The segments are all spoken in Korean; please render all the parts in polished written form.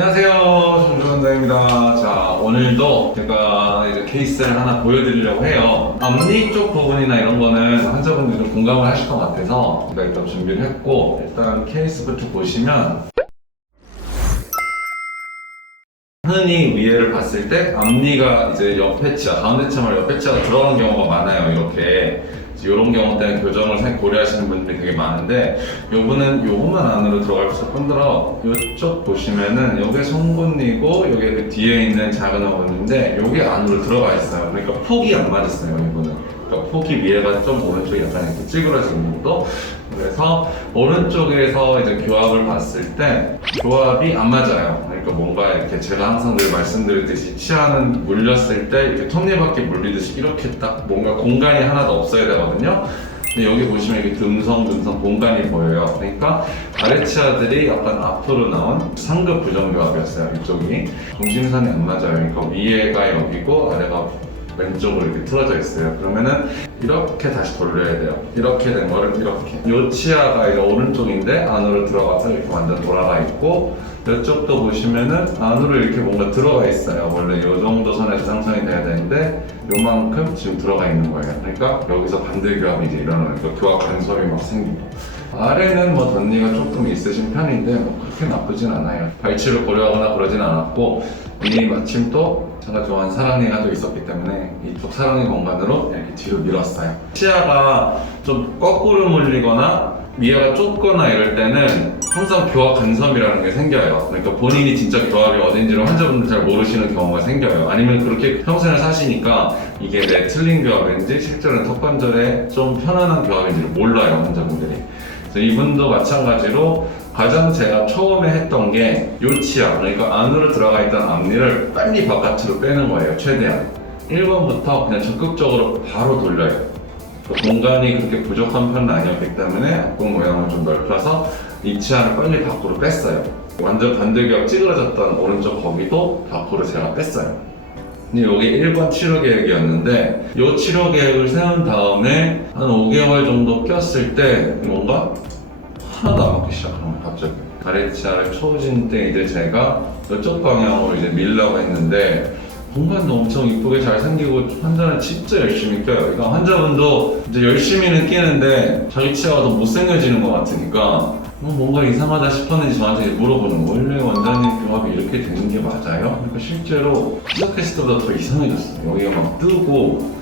안녕하세요, 정주원장입니다. 자, 오늘도 제가 이제 케이스를 하나 보여드리려고 해요. 앞니 쪽 부분이나 이런 거는 환자분들이 좀 공감을 하실 것 같아서 제가 일단 준비를 했고, 일단 케이스부터 보시면 흔히 위에를 봤을 때 앞니가 이제 옆에 치아, 가운데 치아 말고 옆에 치아가 들어가는 경우가 많아요. 이렇게 이런 경우 때문에 교정을 고려하시는 분들이 되게 많은데, 요거는 요것만 안으로 들어갈 뿐더러 요쪽 보시면은 요게 송곳니고 요게 그 뒤에 있는 작은 어금니인데 요게 안으로 들어가 있어요. 그러니까 폭이 안 맞았어요. 이거는 그러니까 폭이 위에가 좀 오른쪽이 약간 이렇게 찌그러지는 정도. 그래서 오른쪽에서 이제 교합을 봤을 때 교합이 안 맞아요. 그러니까 뭔가 이렇게 제가 항상 늘 말씀드렸듯이 치아는 물렸을 때 이렇게 톱니바퀴 물리듯이 이렇게 딱 뭔가 공간이 하나도 없어야 되거든요. 근데 여기 보시면 이렇게 듬성듬성 공간이 보여요. 그러니까 아래 치아들이 약간 앞으로 나온 상급 부정교합이었어요. 이쪽이 중심선이 안 맞아요. 그러니까 위에가 여기고 아래가 왼쪽으로 이렇게 틀어져 있어요. 그러면은 이렇게 다시 돌려야 돼요. 이렇게 된 거를 이렇게. 요 치아가 이제 오른쪽인데 안으로 들어가서 이렇게 완전 돌아가 있고, 이쪽도 보시면은 안으로 이렇게 뭔가 들어가 있어요. 원래 요 정도 선에서 상상이 돼야 되는데 요만큼 지금 들어가 있는 거예요. 그러니까 여기서 반대교합이 이제 일어나는 거예요. 교합 간섭이 막 생기고. 아래는 뭐 덧니가 조금 있으신 편인데 뭐 그렇게 나쁘진 않아요. 발치를 고려하거나 그러진 않았고, 이 마침 또 제가 좋아하는 사랑니가 또 있었기 때문에 이쪽 사랑니 공간으로 이렇게 뒤로 밀었어요. 치아가 좀 거꾸로 물리거나 위에가 좁거나 이럴 때는 항상 교합 간섭이라는 게 생겨요. 그러니까 본인이 진짜 교합이 어딘지를 환자분들 잘 모르시는 경우가 생겨요. 아니면 그렇게 평생을 사시니까 이게 내 틀린 교합인지 실제로는 턱관절에 좀 편안한 교합인지를 몰라요, 환자분들이. 그래서 이분도 마찬가지로 가장 제가 처음에 했던 게 요 치아, 그러니까 안으로 들어가 있던 앞니를 빨리 바깥으로 빼는 거예요, 최대한. 1번부터 그냥 적극적으로 바로 돌려요. 공간이 그렇게 부족한 편은 아니었기 때문에 앞쪽 모양을 좀 넓혀서 이 치아를 빨리 밖으로 뺐어요. 완전 반대교합 찌그러졌던 오른쪽 거기도 밖으로 제가 뺐어요. 근데 여기 1번 치료 계획이었는데 이 치료 계획을 세운 다음에 한 5개월 정도 꼈을 때 뭔가 하나도 안 맞기 시작하는 거예요, 갑자기. 아래 치아를 초진 때 이제 제가 이쪽 방향으로 이제 밀려고 했는데 공간도 엄청 이쁘게 잘 생기고 환자는 진짜 열심히 껴요. 그러니까 환자분도 이제 열심히는 끼는데 자기 치아가 더 못생겨지는 것 같으니까 뭔가 이상하다 싶었는지 저한테 물어보는 거예요. 원래 원장님 교합이 이렇게 되는 게 맞아요? 그러니까 실제로 시작했을 때보다 더 이상해졌어요. 여기가 막 뜨고.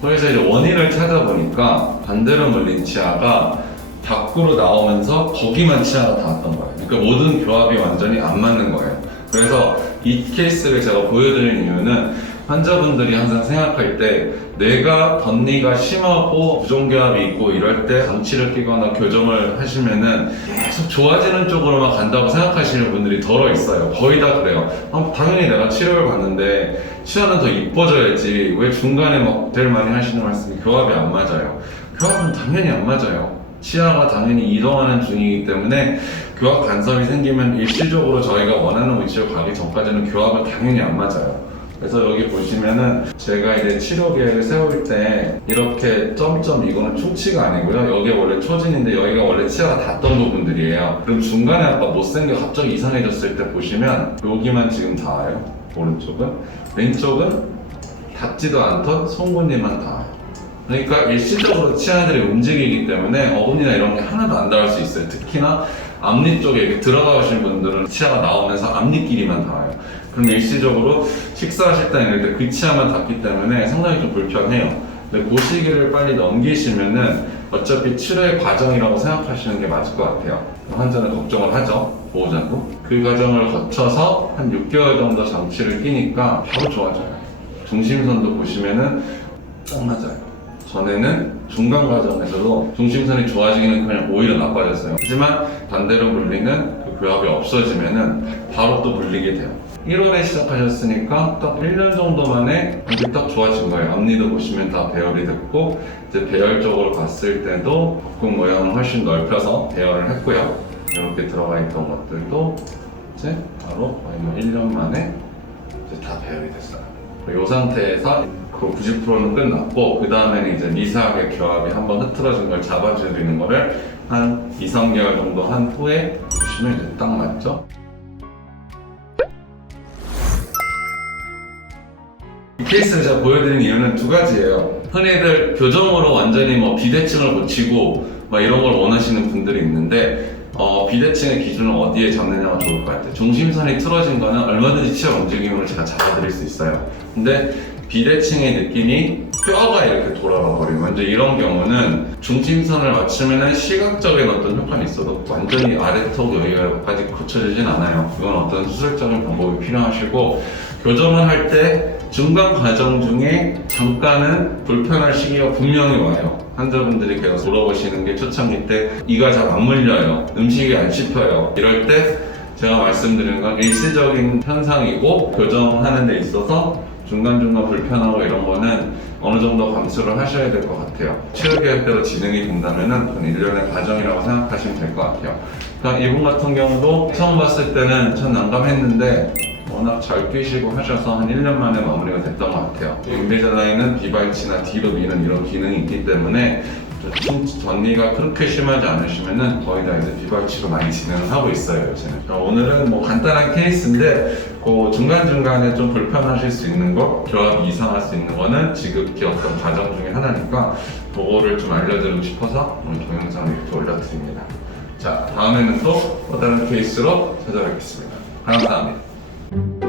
그래서 이제 원인을 찾아보니까 반대로 물린 치아가 밖으로 나오면서 거기만 치아가 닿았던 거예요. 그러니까 모든 교합이 완전히 안 맞는 거예요. 그래서 이 케이스를 제가 보여드리는 이유는 환자분들이 항상 생각할 때 내가 덧니가 심하고 부정교합이 있고 이럴 때 장치를 끼거나 교정을 하시면은 계속 좋아지는 쪽으로만 간다고 생각하시는 분들이 덜어 있어요. 거의 다 그래요. 당연히 내가 치료를 받는데 치아는 더 이뻐져야지 왜 중간에 막 제일 많이 하시는 말씀이 교합이 안 맞아요. 교합은 당연히 안 맞아요. 치아가 당연히 이동하는 중이기 때문에 교합 간섭이 생기면 일시적으로 저희가 원하는 위치로 가기 전까지는 교합은 당연히 안 맞아요. 그래서 여기 보시면은 제가 이제 치료 계획을 세울 때 이렇게 점점 이거는 충치가 아니고요. 여기 원래 초진인데 여기가 원래 치아가 닿던 부분들이에요. 그럼 중간에 아까 못생겨 갑자기 이상해졌을 때 보시면 여기만 지금 닿아요. 오른쪽은. 왼쪽은 닿지도 않던 송곳니만 닿아요. 그러니까 일시적으로 치아들이 움직이기 때문에 어금니나 이런 게 하나도 안 닿을 수 있어요. 특히나 앞니 쪽에 이렇게 들어가신 분들은 치아가 나오면서 앞니끼리만 닿아요. 그럼 일시적으로 식사하실 때 이럴 때 그 치아만 닿기 때문에 상당히 좀 불편해요. 근데 그 시기를 빨리 넘기시면은 어차피 치료의 과정이라고 생각하시는 게 맞을 것 같아요. 환자는 걱정을 하죠, 보호자도. 그 과정을 거쳐서 한 6개월 정도 장치를 끼니까 바로 좋아져요. 중심선도 보시면은 딱 맞아요. 전에는 중간 과정에서도 중심선이 좋아지기는 그냥 오히려 나빠졌어요. 하지만 반대로 물리는 그 교합이 없어지면은 바로 또 물리게 돼요. 1월에 시작하셨으니까 딱 1년 정도 만에 이게 딱 좋아진 거예요. 앞니도 보시면 다 배열이 됐고, 이제 배열 쪽으로 봤을 때도 벽공 모양을 훨씬 넓혀서 배열을 했고요. 이렇게 들어가 있던 것들도 이제 바로 거의 뭐 1년 만에 이제 다 배열이 됐어요. 이 상태에서 그 90%는 끝났고, 그 다음에는 이제 미세하게 교합이 한번 흐트러진 걸 잡아주는 거를 한 2, 3개월 정도 한 후에 보시면 이제 딱 맞죠? 케이스를 제가 보여드린 이유는 두 가지예요. 흔히들 교정으로 완전히 뭐 비대칭을 고치고 막 이런 걸 원하시는 분들이 있는데 비대칭의 기준을 어디에 잡느냐가 좋을 것 같아요. 중심선이 틀어진 거는 얼마든지 치아 움직임으로 제가 잡아드릴 수 있어요. 근데 비대칭의 느낌이 뼈가 이렇게 돌아가 버리면 이제 이런 경우는 중심선을 맞추면은 시각적인 어떤 효과는 있어도 완전히 아래턱 여기까지 고쳐지진 않아요. 이건 어떤 수술적인 방법이 필요하시고 교정을 할 때 중간 과정 중에 잠깐은 불편할 시기가 분명히 와요. 환자분들이 계속 물어보시는 게 초창기 때 이가 잘 안 물려요. 음식이 안 씹혀요. 이럴 때 제가 말씀드리는 건 일시적인 현상이고 교정하는 데 있어서 중간중간 불편하고 이런 거는 어느 정도 감수를 하셔야 될 것 같아요. 치료 계획대로 진행이 된다면은 그건 일련의 과정이라고 생각하시면 될 것 같아요. 그러니까 이분 같은 경우도 처음 봤을 때는 전 난감했는데 워낙 잘 뛰시고 하셔서 한 1년 만에 마무리가 됐던 것 같아요. 인비잘라인은 비발치나 뒤로 미는 이런 기능이 있기 때문에 전리가 그렇게 심하지 않으시면은 거의 다 이제 비발치로 많이 진행을 하고 있어요, 요새는. 그러니까 오늘은 뭐 간단한 케이스인데 그 중간중간에 좀 불편하실 수 있는 거, 교합이 이상할 수 있는 거는 지극히 어떤 과정 중에 하나니까 그거를 좀 알려드리고 싶어서 오늘 동영상을 이렇게 올려드립니다. 자, 다음에는 또 다른 케이스로 찾아뵙겠습니다. 감사합니다.